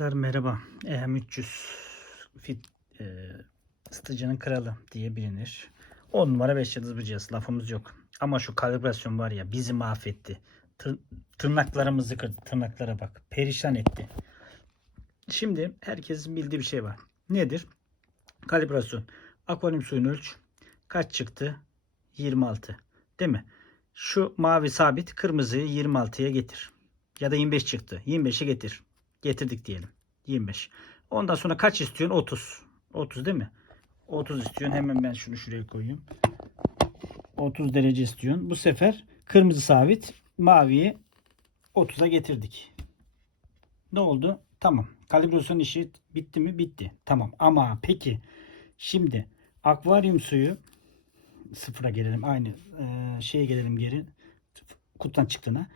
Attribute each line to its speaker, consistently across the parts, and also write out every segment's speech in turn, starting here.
Speaker 1: Arkadaşlar merhaba. EM300 fit e, ısıtıcının kralı diye bilinir. 10 numara 5 yıldız bir cihaz. Lafımız yok. Ama şu kalibrasyon var ya bizi mahvetti. Tır- tırnaklarımızı kırdı. Tırnaklara bak. Perişan etti. Şimdi herkesin bildiği bir şey var. Nedir? Kalibrasyon. Akvaryum suyunu ölç. Kaç çıktı? 26. Değil mi? Şu mavi sabit kırmızıyı 26'ya getir. Ya da 25 çıktı. 25'e getir. Getirdik diyelim. 25. Ondan sonra kaç istiyorsun? 30. 30 değil mi? 30 istiyorsun. Hemen ben şunu şuraya koyayım. 30 derece istiyorsun. Bu sefer kırmızı sabit. Maviyi 30'a getirdik. Ne oldu? Tamam. Kalibrasyon işi bitti mi? Bitti. Tamam. Ama peki şimdi akvaryum suyu sıfıra gelelim. Aynı e, şeye gelelim geri. Kutudan çıktığına.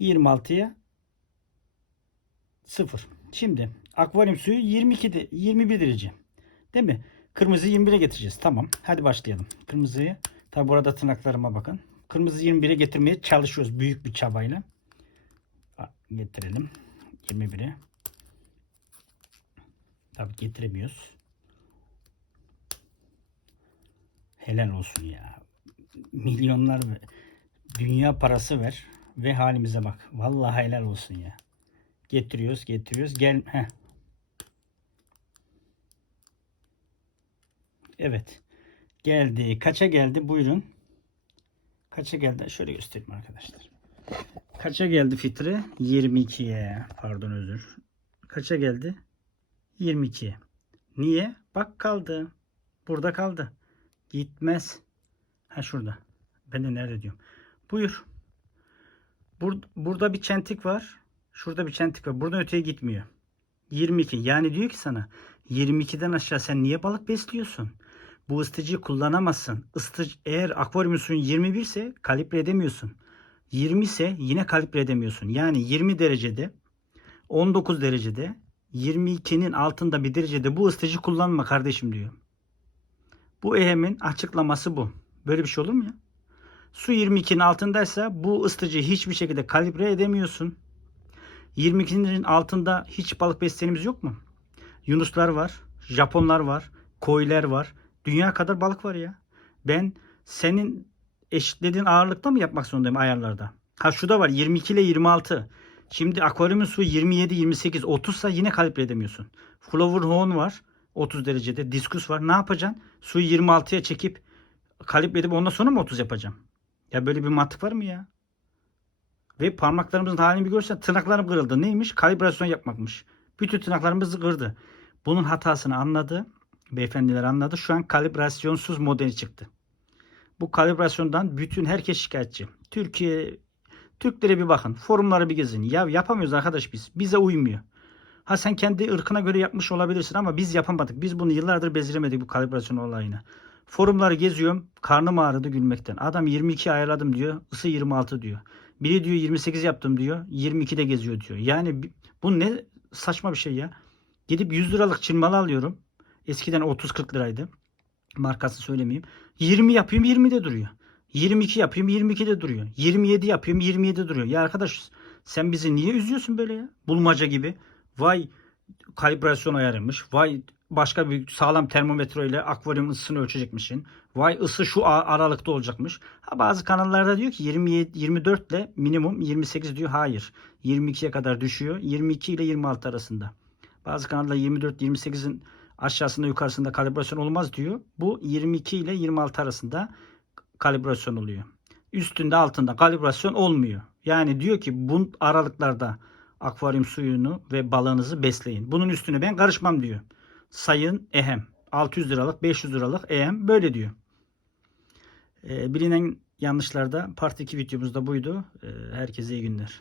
Speaker 1: 26'ya 0. Şimdi akvaryum suyu 22 de, 21 derece. Değil mi? Kırmızı 21'e getireceğiz. Tamam. Hadi başlayalım. Kırmızıyı tabi burada tırnaklarıma bakın. Kırmızı 21'e getirmeye çalışıyoruz büyük bir çabayla. Getirelim. 21'e. Tabi getiremiyoruz. Helal olsun ya. Milyonlar dünya parası ver ve halimize bak. Vallahi helal olsun ya. Getiriyoruz, getiriyoruz. Gel. Heh. Evet. Geldi. Kaça geldi? Buyurun. Kaça geldi? Şöyle göstereyim arkadaşlar. Kaça geldi fitre? 22'ye. Pardon özür. Kaça geldi? 22'ye. Niye? Bak kaldı. Burada kaldı. Gitmez. Ha şurada. Ben de nerede diyorum. Buyur. Bur burada bir çentik var. Şurada bir çentik var. Buradan öteye gitmiyor. 22. Yani diyor ki sana 22'den aşağı sen niye balık besliyorsun? Bu ısıtıcıyı kullanamazsın. Isıtıcı, eğer akvaryum suyun 21 ise kalibre edemiyorsun. 20 ise yine kalibre edemiyorsun. Yani 20 derecede 19 derecede 22'nin altında bir derecede bu ısıtıcı kullanma kardeşim diyor. Bu EHM'in açıklaması bu. Böyle bir şey olur mu ya? Su 22'nin altındaysa bu ısıtıcıyı hiçbir şekilde kalibre edemiyorsun. 22'nin altında hiç balık beslenimiz yok mu? Yunuslar var, Japonlar var, koylar var. Dünya kadar balık var ya. Ben senin eşitlediğin ağırlıkta mı yapmak zorundayım ayarlarda? Ha şu da var 22 ile 26. Şimdi akvaryumun suyu 27, 28, 30 sa yine kalibre edemiyorsun. Flower horn var 30 derecede. Diskus var. Ne yapacaksın? Suyu 26'ya çekip kalibre edip ondan sonra mı 30 yapacağım? Ya böyle bir mantık var mı ya? Ve parmaklarımızın halini bir görsen tırnaklarım kırıldı. Neymiş? Kalibrasyon yapmakmış. Bütün tırnaklarımızı kırdı. Bunun hatasını anladı. Beyefendiler anladı. Şu an kalibrasyonsuz modeli çıktı. Bu kalibrasyondan bütün herkes şikayetçi. Türkiye Türklere bir bakın. Forumlara bir gezin. Ya yapamıyoruz arkadaş biz. Bize uymuyor. Ha sen kendi ırkına göre yapmış olabilirsin ama biz yapamadık. Biz bunu yıllardır beceremedik bu kalibrasyon olayını. Forumları geziyorum. Karnım ağrıdı gülmekten. Adam 22 ayarladım diyor. Isı 26 diyor. Biri diyor 28 yaptım diyor. 22'de geziyor diyor. Yani bu ne saçma bir şey ya. Gidip 100 liralık çinmalı alıyorum. Eskiden 30-40 liraydı. Markasını söylemeyeyim. 20 yapayım 20'de duruyor. 22 yapayım 22'de duruyor. 27 yapayım 27'de duruyor. Ya arkadaş sen bizi niye üzüyorsun böyle ya? Bulmaca gibi. Vay kalibrasyon ayarıymış. Vay başka bir sağlam termometre ile akvaryum ısısını ölçecekmişsin. Vay ısı şu aralıkta olacakmış. Ha, bazı kanallarda diyor ki 27, 24 ile minimum 28 diyor. Hayır. 22'ye kadar düşüyor. 22 ile 26 arasında. Bazı kanalda 24-28'in aşağısında yukarısında kalibrasyon olmaz diyor. Bu 22 ile 26 arasında kalibrasyon oluyor. Üstünde altında kalibrasyon olmuyor. Yani diyor ki bu aralıklarda akvaryum suyunu ve balığınızı besleyin. Bunun üstüne ben karışmam diyor. Sayın Ehem. 600 liralık 500 liralık Ehem böyle diyor. Ee, bilinen yanlışlarda part 2 videomuzda buydu. Ee, herkese iyi günler.